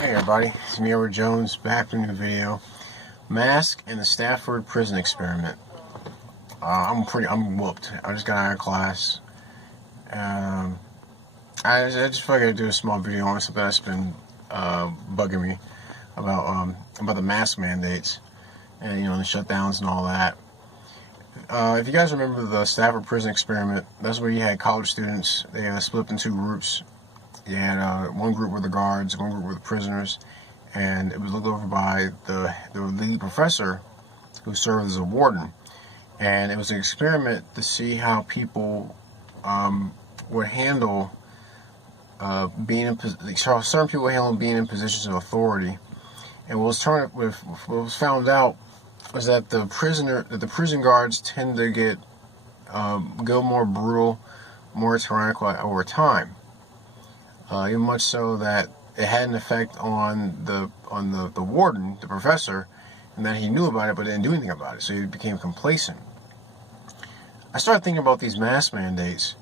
Hey everybody, it's me, Edward Jones, back with a new video. Mask and the Stanford prison experiment. I'm whooped. I just got out of class. I just figured I'd do a small video on something that's been bugging me about the mask mandates and the shutdowns and all that. If you guys remember the Stanford prison experiment, that's where you had college students. They split up in two groups. You had one group were the guards, one group were the prisoners, and it was looked over by the lead professor who served as a warden. And it was an experiment to see how people would handle certain people handle being in positions of authority. And what was found out was that the prison guards tend to go more brutal, more tyrannical over time. Even much so that it had an effect on the warden, the professor, and that he knew about it but didn't do anything about it, so he became complacent. I started thinking about these mask mandates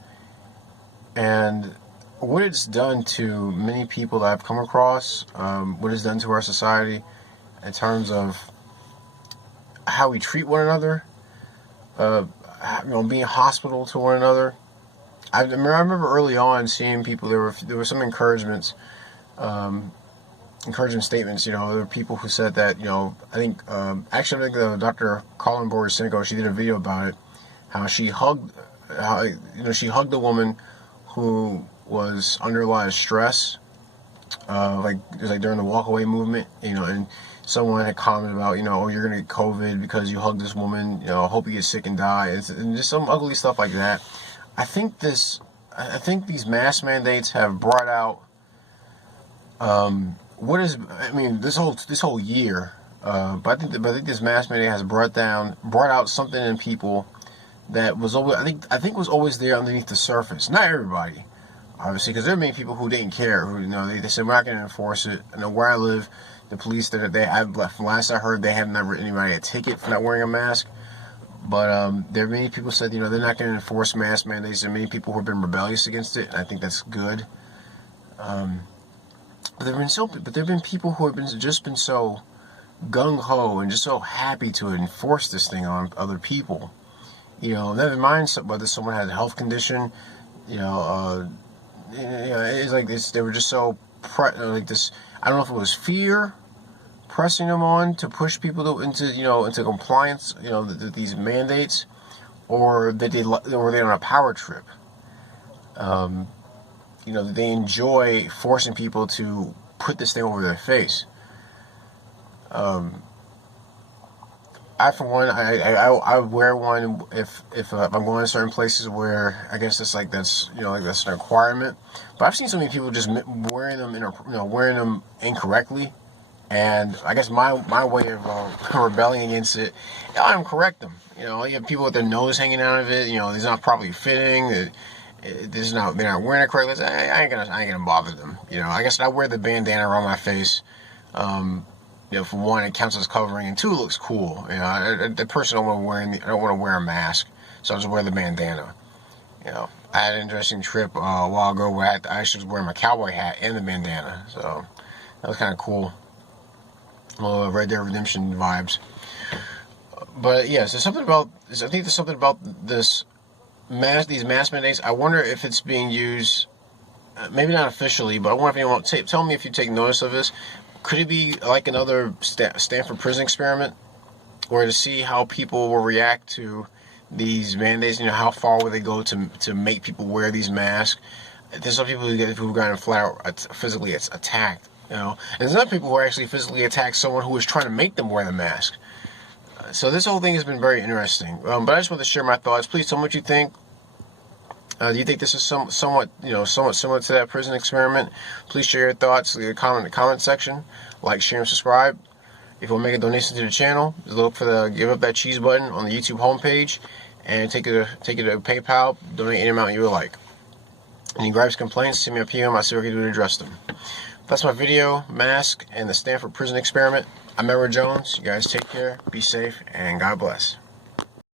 and what it's done to many people that I've come across, what it's done to our society in terms of how we treat one another, being hospitable to one another. I remember early on seeing people. There were some encouragement statements. There were people who said that. I think Dr. Colin Borisenko, she did a video about it. How she hugged a woman who was under a lot of stress. It was like during the walkaway movement. And someone had commented about, oh, you're gonna get COVID because you hugged this woman. Hope you get sick and die. And just some ugly stuff like that. I think these mask mandates have brought out this whole year. But I think this mask mandate has brought out something in people that was always I think was always there underneath the surface. Not everybody, obviously, because there are many people who didn't care. Who they said we're not going to enforce it. Where I live, the police from last I heard, they haven't written anybody a ticket for not wearing a mask. But there are many people said, they're not going to enforce mask mandates. There are many people who have been rebellious against it, and I think that's good. But there have been people who have just been so gung ho and just so happy to enforce this thing on other people. Never mind whether someone had a health condition. It's like this. They were just so like this. I don't know if it was fear pressing them on to push people into compliance, these mandates, or that they're on a power trip. They enjoy forcing people to put this thing over their face. I, for one, I wear one if I'm going to certain places where I guess that's an requirement. But I've seen so many people just wearing them incorrectly. And I guess my way of rebelling against it, I'm correct them. You have people with their nose hanging out of it. It's not properly fitting. They're not wearing it correctly. I ain't gonna bother them. I guess I wear the bandana around my face. For one, it counts as covering, and two, it looks cool. The person I don't want to wear a mask, so I just wear the bandana. I had an interesting trip a while ago where I actually was wearing my cowboy hat and the bandana, so that was kind of cool. Little Red Dead Redemption vibes. But yeah, I think there's something about these mask mandates. I wonder if it's being used, maybe not officially, but I wonder if anyone tell me if you take notice of this. Could it be like another Stanford prison experiment, or to see how people will react to these mandates? How far will they go to make people wear these masks? There's some people who got flat out physically attacked. And there's other people who actually physically attack someone who was trying to make them wear the mask. So this whole thing has been very interesting. But I just want to share my thoughts. Please tell me what you think. Do you think this is somewhat similar to that prison experiment? Please share your thoughts. Leave a comment in the comment section. Like, share, and subscribe. If you want to make a donation to the channel, just look for the give up that cheese button on the YouTube homepage, and take it to PayPal. Donate any amount you would like. Any gripes, complaints, send me a PM. I'll see what I can do to address them. That's my video, Mask and the Stanford prison experiment. I'm Edward Jones. You guys take care, be safe, and God bless.